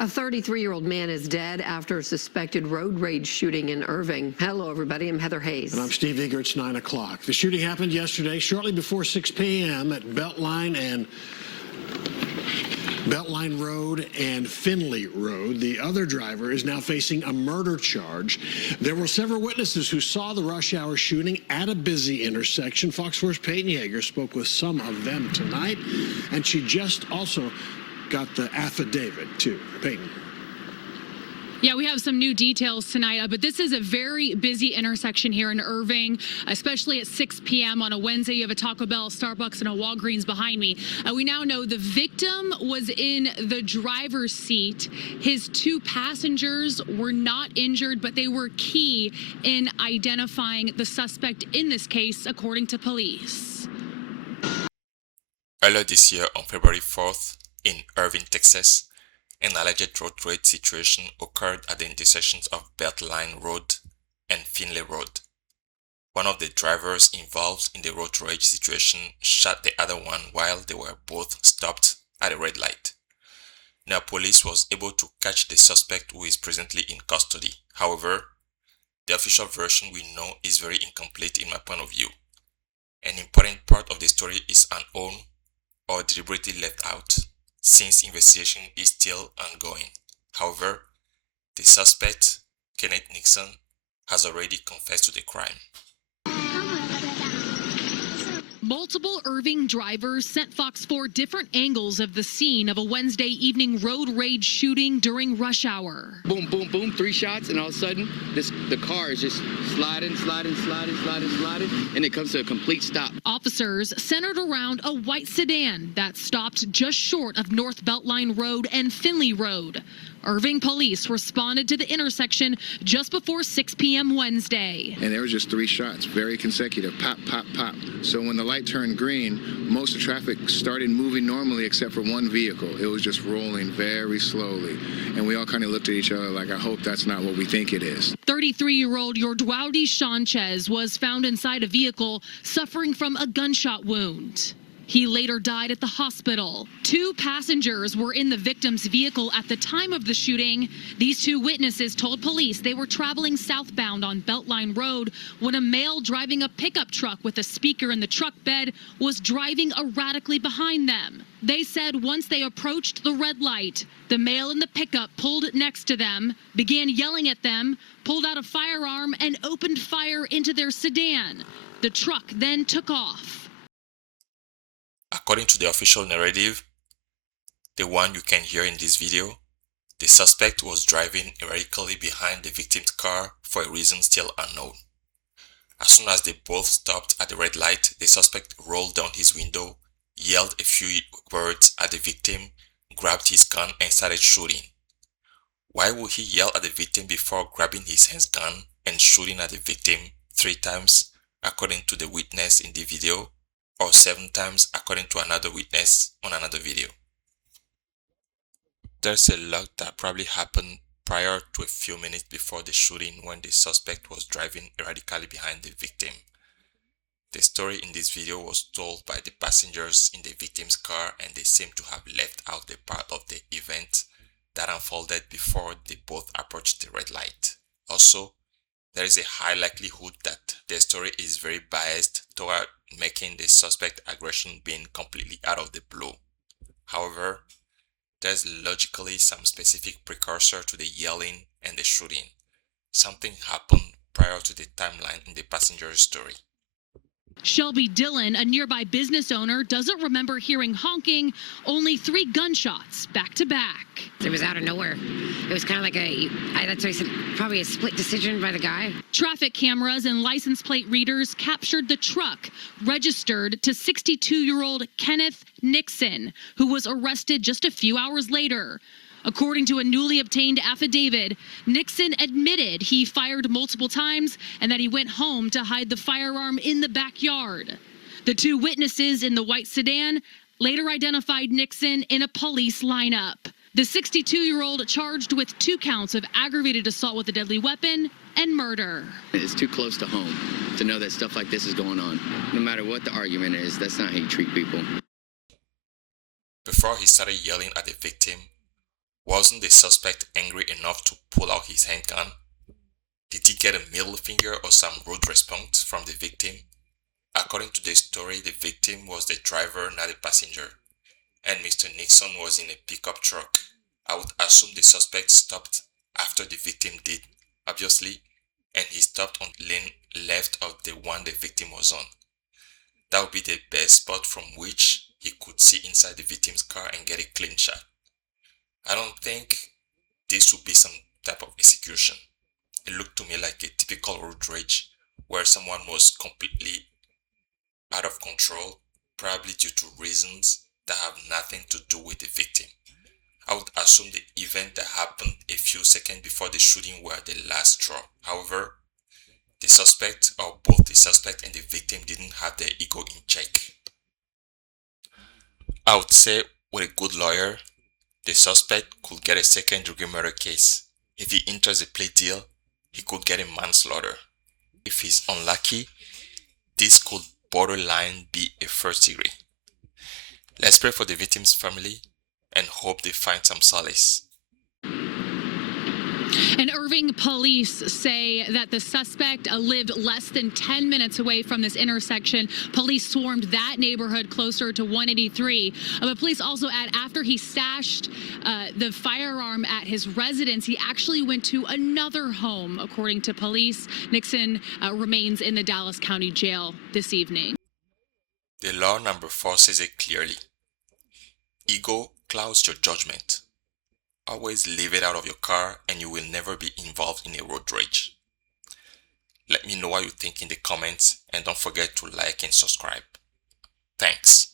A 33-year-old man is dead after a suspected road rage shooting in Irving. Hello, everybody. I'm Heather Hayes. And I'm Steve Eager. It's 9 o'clock. The shooting happened yesterday, shortly before 6 p.m. at Belt-Line Road and Finley Road. The other driver is now facing a murder charge. There were several witnesses who saw the rush hour shooting at a busy intersection. Fox 4's Peyton Yeager spoke with some of them tonight, and she just also got the affidavit, too. Peyton. Yeah, we have some new details tonight, but this is a very busy intersection here in Irving, especially at 6 p.m. on a Wednesday. You have a Taco Bell, Starbucks, and a Walgreens behind me. We now know the victim was in the driver's seat. His two passengers were not injured, but they were key in identifying the suspect in this case, according to police. Earlier this year, on February 4th, in Irving, Texas, an alleged road rage situation occurred at the intersections of Belt-Line Road and Finley Road. One of the drivers involved in the road rage situation shot the other one while they were both stopped at a red light. Now, police was able to catch the suspect, who is presently in custody. However, the official version we know is very incomplete in my point of view. An important part of the story is unknown or deliberately left out, since investigation is still ongoing. However, the suspect, Kenneth Nixon, has already confessed to the crime. Multiple Irving drivers sent Fox 4 different angles of the scene of a Wednesday evening road rage shooting during rush hour. Boom, boom, boom, 3 shots, and all of a sudden, the car is just sliding, and it comes to a complete stop. Officers centered around a white sedan that stopped just short of North Belt-Line Road and Finley Road. Irving police responded to the intersection just before 6 p.m. Wednesday. And there were just 3 shots, very consecutive, pop, pop, pop. So when the light turned green, most of the traffic started moving normally except for one vehicle. It was just rolling very slowly. And we all kind of looked at each other like, I hope that's not what we think it is. 33-year-old Yordualdi Sanchez was found inside a vehicle suffering from a gunshot wound. He later died at the hospital. 2 passengers were in the victim's vehicle at the time of the shooting. These 2 witnesses told police they were traveling southbound on Belt-Line Road when a male driving a pickup truck with a speaker in the truck bed was driving erratically behind them. They said once they approached the red light, the male in the pickup pulled next to them, began yelling at them, pulled out a firearm, and opened fire into their sedan. The truck then took off. According to the official narrative, the one you can hear in this video, the suspect was driving erratically behind the victim's car for a reason still unknown. As soon as they both stopped at the red light, the suspect rolled down his window, yelled a few words at the victim, grabbed his gun, and started shooting. Why would he yell at the victim before grabbing his handgun and shooting at the victim 3 times, according to the witness in the video, or 7 times according to another witness on another video? There's a lot that probably happened prior to a few minutes before the shooting, when the suspect was driving erratically behind the victim. The story in this video was told by the passengers in the victim's car, and they seem to have left out the part of the event that unfolded before they both approached the red light. Also, there is a high likelihood that the story is very biased toward making the suspect aggression being completely out of the blue. However, there's logically some specific precursor to the yelling and the shooting. Something happened prior to the timeline in the passenger's story. Shelby Dillon, a nearby business owner, doesn't remember hearing honking, only 3 gunshots back to back. It was out of nowhere. It was kind of like that's why I said, probably a split decision by the guy. Traffic cameras and license plate readers captured the truck registered to 62-year-old Kenneth Nixon, who was arrested just a few hours later. According to a newly obtained affidavit, Nixon admitted he fired multiple times and that he went home to hide the firearm in the backyard. The 2 witnesses in the white sedan later identified Nixon in a police lineup. The 62-year-old charged with 2 counts of aggravated assault with a deadly weapon and murder. It's too close to home to know that stuff like this is going on. No matter what the argument is, that's not how you treat people. Before he started yelling at the victim, Wasn't the suspect angry enough to pull out his handgun? Did he get a middle finger or some rude response from the victim? According to the story, the victim was the driver, not a passenger, and Mr. Nixon was in a pickup truck. I would assume the suspect stopped after the victim did, obviously, and he stopped on lane left of the one the victim was on. That would be the best spot from which he could see inside the victim's car and get a clean shot. I don't think this would be some type of execution. It looked to me like a typical road rage where someone was completely out of control, probably due to reasons that have nothing to do with the victim. I would assume the event that happened a few seconds before the shooting were the last straw. However, the suspect, or both the suspect and the victim, didn't have their ego in check. I would say with a good lawyer, the suspect could get a second-degree murder case. If he enters a plea deal, he could get a manslaughter. If he's unlucky, this could borderline be a first degree. Let's pray for the victim's family and hope they find some solace. And Irving police say that the suspect lived less than 10 minutes away from this intersection. Police swarmed that neighborhood closer to 183. But police also add after he stashed the firearm at his residence, he actually went to another home. According to police, Nixon remains in the Dallas County Jail this evening. The law number 4 says it clearly. Ego clouds your judgment. Always leave it out of your car and you will never be involved in a road rage. Let me know what you think in the comments and don't forget to like and subscribe. Thanks.